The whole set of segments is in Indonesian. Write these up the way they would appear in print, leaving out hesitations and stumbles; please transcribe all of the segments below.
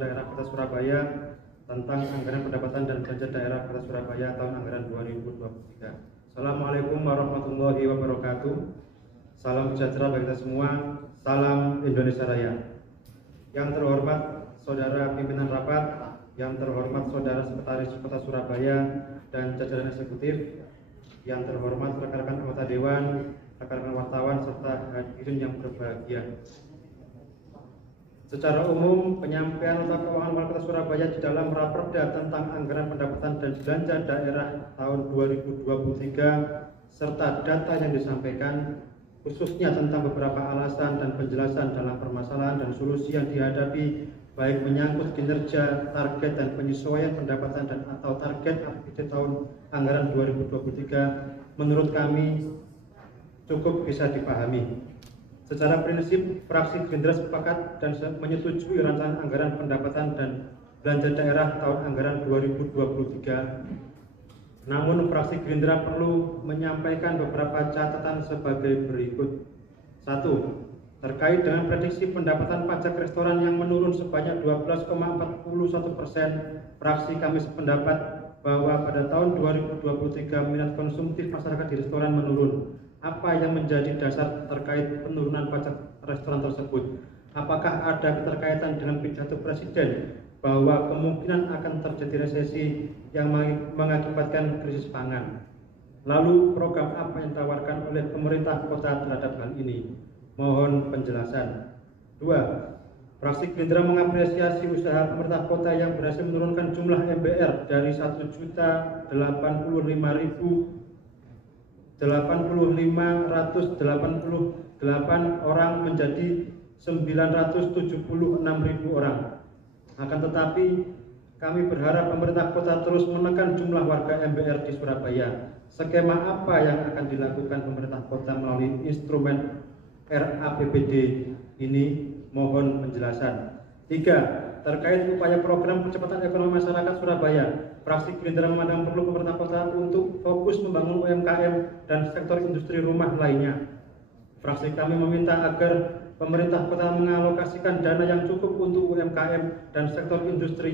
Daerah Kota Surabaya tentang Anggaran Pendapatan dan Belanja Daerah Kota Surabaya tahun anggaran 2023. Assalamualaikum warahmatullahi wabarakatuh. Salam sejahtera bagi kita semua. Salam Indonesia Raya. Yang terhormat Saudara Pimpinan Rapat, yang terhormat Saudara Sekretaris Kota Surabaya dan jajaran eksekutif, yang terhormat rekan-rekan anggota Dewan, rekan-rekan wartawan, serta hadirin yang berbahagia. Secara umum, penyampaian nota keuangan Wali Kota Surabaya di dalam Raperda tentang Anggaran Pendapatan dan Belanja Daerah tahun 2023 serta data yang disampaikan, khususnya tentang beberapa alasan dan penjelasan dalam permasalahan dan solusi yang dihadapi, baik menyangkut kinerja, target dan penyesuaian pendapatan dan atau target APBD tahun anggaran 2023, menurut kami cukup bisa dipahami. Secara prinsip, fraksi Gerindra sepakat dan menyetujui rancangan anggaran pendapatan dan belanja daerah tahun anggaran 2023. Namun, fraksi Gerindra perlu menyampaikan beberapa catatan sebagai berikut. 1. Terkait dengan prediksi pendapatan pajak restoran yang menurun sebanyak 12,41%, fraksi kami sependapat bahwa pada tahun 2023 minat konsumtif masyarakat di restoran menurun. Apa yang menjadi dasar terkait penurunan pajak restoran tersebut? Apakah ada keterkaitan dengan pidato Presiden bahwa kemungkinan akan terjadi resesi yang mengakibatkan krisis pangan? Lalu program apa yang ditawarkan oleh pemerintah kota terhadap hal ini? Mohon penjelasan. 2. Fraksi Gerindra mengapresiasi usaha pemerintah kota yang berhasil menurunkan jumlah MBR dari 1.085.888 orang menjadi 976.000 orang. Akan tetapi, kami berharap pemerintah kota terus menekan jumlah warga MBR di Surabaya. Skema apa yang akan dilakukan pemerintah kota melalui instrumen RAPBD ini? Mohon penjelasan. 3. Terkait upaya program percepatan ekonomi masyarakat Surabaya, fraksi Gerindra memandang perlu pemerintah kota untuk fokus membangun UMKM dan sektor industri rumah lainnya. Fraksi kami meminta agar pemerintah kota mengalokasikan dana yang cukup untuk UMKM dan sektor industri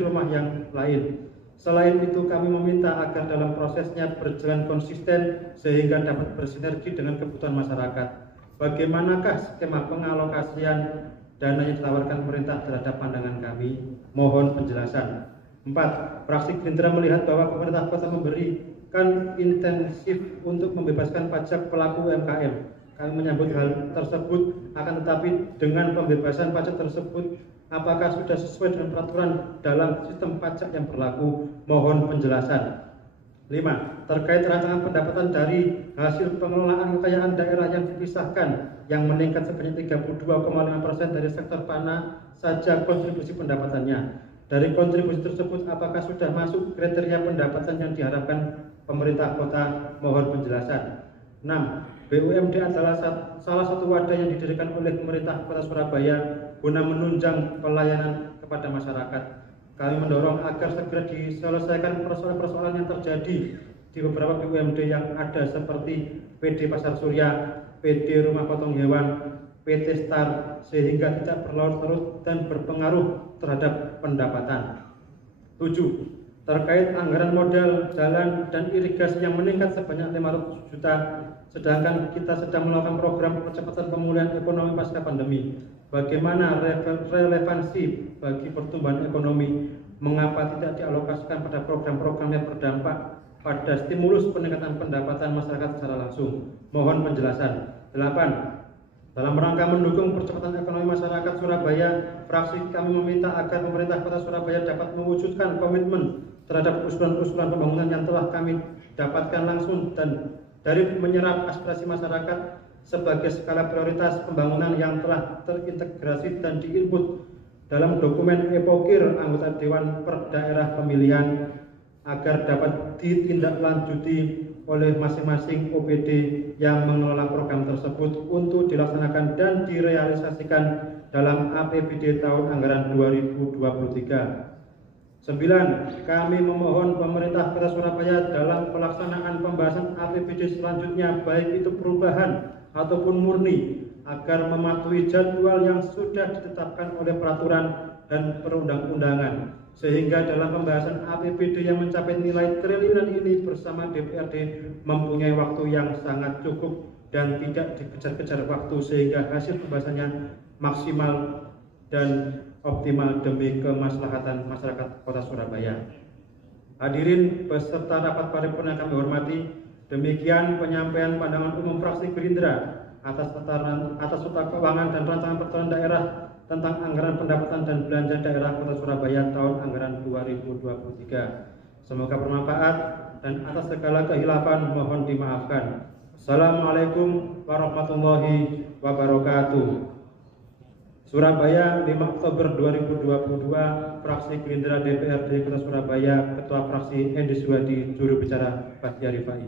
rumah yang lain. Selain itu, kami meminta agar dalam prosesnya berjalan konsisten sehingga dapat bersinergi dengan kebutuhan masyarakat. Bagaimanakah skema pengalokasian dana yang ditawarkan pemerintah terhadap pandangan kami? Mohon penjelasan. 4. Fraksi Gerindra melihat bahwa pemerintah kota memberikan intensif untuk membebaskan pajak pelaku UMKM. Kami menyambut hal tersebut, akan tetapi dengan pembebasan pajak tersebut, apakah sudah sesuai dengan peraturan dalam sistem pajak yang berlaku? Mohon penjelasan. 5. Terkait rancangan pendapatan dari hasil pengelolaan kekayaan daerah yang dipisahkan yang meningkat sebanyak 32,5% dari sektor panah saja kontribusi pendapatannya. Dari kontribusi tersebut, apakah sudah masuk kriteria pendapatan yang diharapkan pemerintah kota? Mohon penjelasan. 6. BUMD adalah salah satu wadah yang didirikan oleh pemerintah kota Surabaya guna menunjang pelayanan kepada masyarakat. Kami mendorong agar segera diselesaikan persoalan-persoalan yang terjadi di beberapa BUMD yang ada seperti PD Pasar Surya, PD Rumah Potong Hewan, PT Star, sehingga tidak berlarut-larut dan berpengaruh terhadap pendapatan. 7. Terkait anggaran modal jalan dan irigasi yang meningkat sebanyak 500 juta, sedangkan kita sedang melakukan program percepatan pemulihan ekonomi pasca pandemi. Bagaimana relevansi bagi pertumbuhan ekonomi? Mengapa tidak dialokasikan pada program-program yang berdampak pada stimulus peningkatan pendapatan masyarakat secara langsung? Mohon penjelasan. 8. Dalam rangka mendukung percepatan ekonomi masyarakat Surabaya, fraksi kami meminta agar pemerintah kota Surabaya dapat mewujudkan komitmen terhadap usulan-usulan pembangunan yang telah kami dapatkan langsung dan dari menyerap aspirasi masyarakat sebagai skala prioritas pembangunan yang telah terintegrasi dan diinput dalam dokumen Epokir anggota Dewan per daerah pemilihan agar dapat ditindaklanjuti oleh masing-masing OPD yang mengelola program tersebut untuk dilaksanakan dan direalisasikan dalam APBD tahun anggaran 2023. 9. Kami memohon pemerintah Kota Surabaya dalam pelaksanaan pembahasan APBD selanjutnya, baik itu perubahan ataupun murni, agar mematuhi jadwal yang sudah ditetapkan oleh peraturan dan perundang-undangan, sehingga dalam pembahasan APBD yang mencapai nilai triliunan ini bersama DPRD mempunyai waktu yang sangat cukup dan tidak dikejar-kejar waktu, sehingga hasil pembahasannya maksimal dan optimal demi kemaslahatan masyarakat Kota Surabaya. Hadirin beserta rapat paripurna kami hormati, demikian penyampaian pandangan umum fraksi Gerindra atas tata keuangan dan rancangan peraturan daerah tentang anggaran pendapatan dan belanja daerah Kota Surabaya tahun anggaran 2023. Semoga bermanfaat dan atas segala kehilafan mohon dimaafkan. Assalamualaikum warahmatullahi wabarakatuh. Surabaya, 5 Oktober 2022, fraksi Gerindra DPRD Kota Surabaya, Ketua Fraksi Endi Suwadi, juru bicara Bahtiar Rifai.